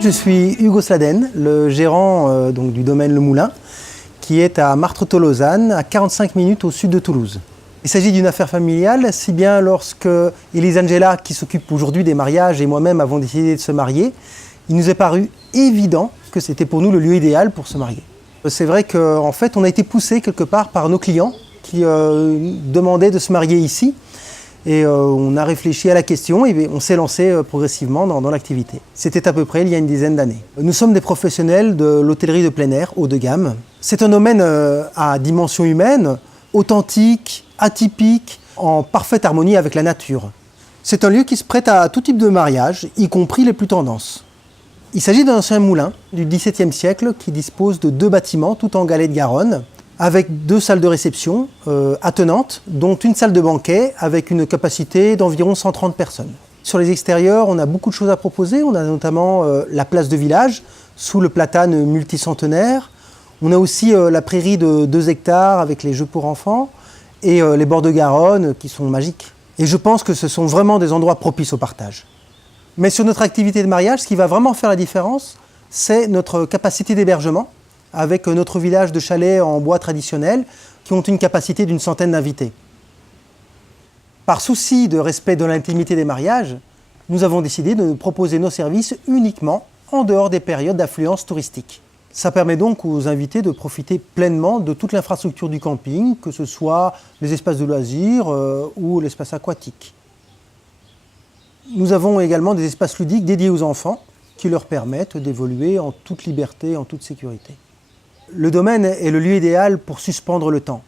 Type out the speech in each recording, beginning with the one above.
Je suis Hugo Sladen, le gérant du domaine Le Moulin, qui est à Martretot-Lausanne, à 45 minutes au sud de Toulouse. Il s'agit d'une affaire familiale, si bien lorsque Elisangela, qui s'occupe aujourd'hui des mariages, et moi-même avons décidé de se marier, il nous est paru évident que c'était pour nous le lieu idéal pour se marier. C'est vrai qu'en fait, on a été poussé quelque part par nos clients qui demandaient de se marier ici. Et on a réfléchi à la question et on s'est lancé progressivement dans l'activité. C'était à peu près il y a une dizaine d'années. Nous sommes des professionnels de l'hôtellerie de plein air, haut de gamme. C'est un domaine à dimension humaine, authentique, atypique, en parfaite harmonie avec la nature. C'est un lieu qui se prête à tout type de mariage, y compris les plus tendances. Il s'agit d'un ancien moulin du XVIIe siècle qui dispose de 2 bâtiments tout en galets de Garonne, avec 2 salles de réception attenantes, dont une salle de banquet avec une capacité d'environ 130 personnes. Sur les extérieurs, on a beaucoup de choses à proposer. On a notamment la place de village, sous le platane multicentenaire. On a aussi la prairie de 2 hectares avec les jeux pour enfants et les bords de Garonne qui sont magiques. Et je pense que ce sont vraiment des endroits propices au partage. Mais sur notre activité de mariage, ce qui va vraiment faire la différence, c'est notre capacité d'hébergement, avec notre village de chalets en bois traditionnel qui ont une capacité d'une centaine d'invités. Par souci de respect de l'intimité des mariages, nous avons décidé de proposer nos services uniquement en dehors des périodes d'affluence touristique. Ça permet donc aux invités de profiter pleinement de toute l'infrastructure du camping, que ce soit les espaces de loisirs ou l'espace aquatique. Nous avons également des espaces ludiques dédiés aux enfants qui leur permettent d'évoluer en toute liberté, en toute sécurité. Le domaine est le lieu idéal pour suspendre le temps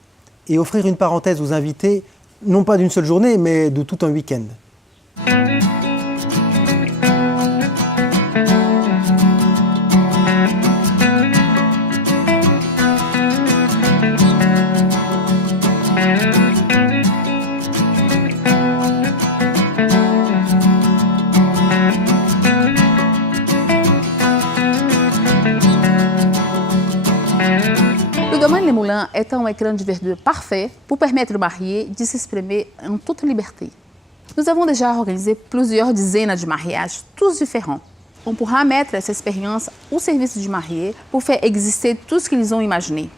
et offrir une parenthèse aux invités, non pas d'une seule journée, mais de tout un week-end. Le domaine Les Moulins est un écran de verdure parfait pour permettre aux mariés de s'exprimer en toute liberté. Nous avons déjà organisé plusieurs dizaines de mariages, tous différents. On pourra mettre essa expérience au service du marié pour faire exister tout ce qu'ils ont imaginé.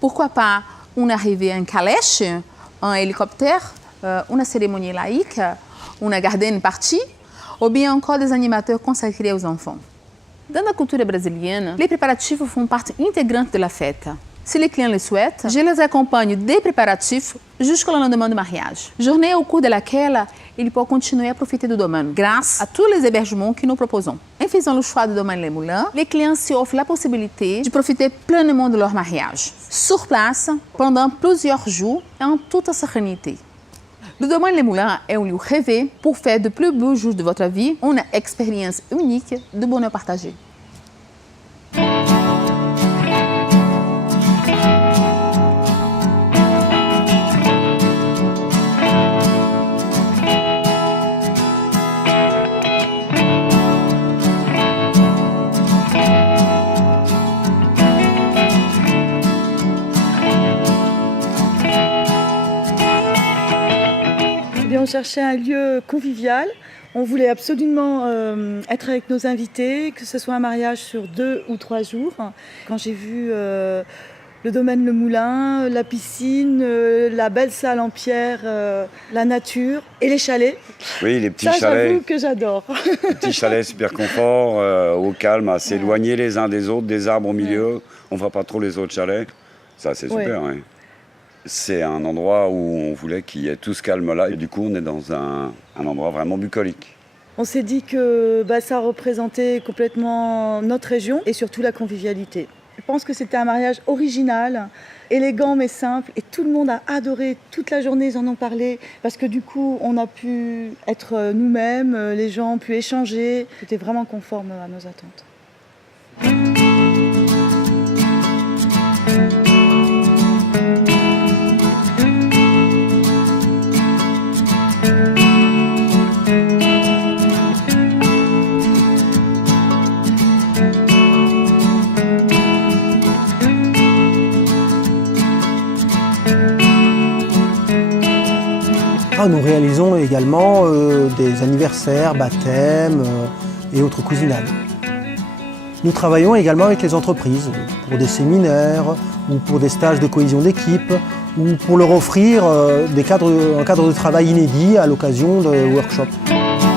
Pourquoi pas une arrivée en calèche, un hélicoptère, une cérémonie laïque, une garden party, ou bien encore des animateurs consacrés aux enfants. Dans la culture brésilienne, les préparatifs font partie intégrante de la fête. Si les clients le souhaitent, je les acompanhe des préparatifs jusqu'au lendemain du mariage. Journée au cours de laquelle ils peuvent continuer à profiter du domaine grâce à tous les hébergements que nous proposons. En faisant le choix du domaine Les Moulins, les clients se offrent la possibilité de profiter pleinement de leur mariage, sur place, pendant plusieurs jours et en toute sérénité. Le domaine Les Moulins est un lieu rêvé pour faire de plus beaux jours de votre vie une expérience unique de bonheur partagé. On cherchait un lieu convivial. On voulait absolument être avec nos invités, que ce soit un mariage sur 2 ou 3 jours. Quand j'ai vu le domaine Le Moulin, la piscine, la belle salle en pierre, la nature et les chalets. Oui, les petits ça, chalets. J'avoue que j'adore. Les petits chalets super confort, au calme, à s'éloigner les uns des autres, des arbres au milieu. On ne voit pas trop les autres chalets. Ça, c'est super. Oui. C'est un endroit où on voulait qu'il y ait tout ce calme-là. Et du coup, on est dans un endroit vraiment bucolique. On s'est dit que ça représentait complètement notre région et surtout la convivialité. Je pense que c'était un mariage original, élégant mais simple. Et tout le monde a adoré. Toute la journée, ils en ont parlé. Parce que du coup, on a pu être nous-mêmes. Les gens ont pu échanger. C'était vraiment conforme à nos attentes. Nous réalisons également des anniversaires, baptêmes et autres cousinades. Nous travaillons également avec les entreprises pour des séminaires ou pour des stages de cohésion d'équipe ou pour leur offrir un cadre de travail inédit à l'occasion de workshops.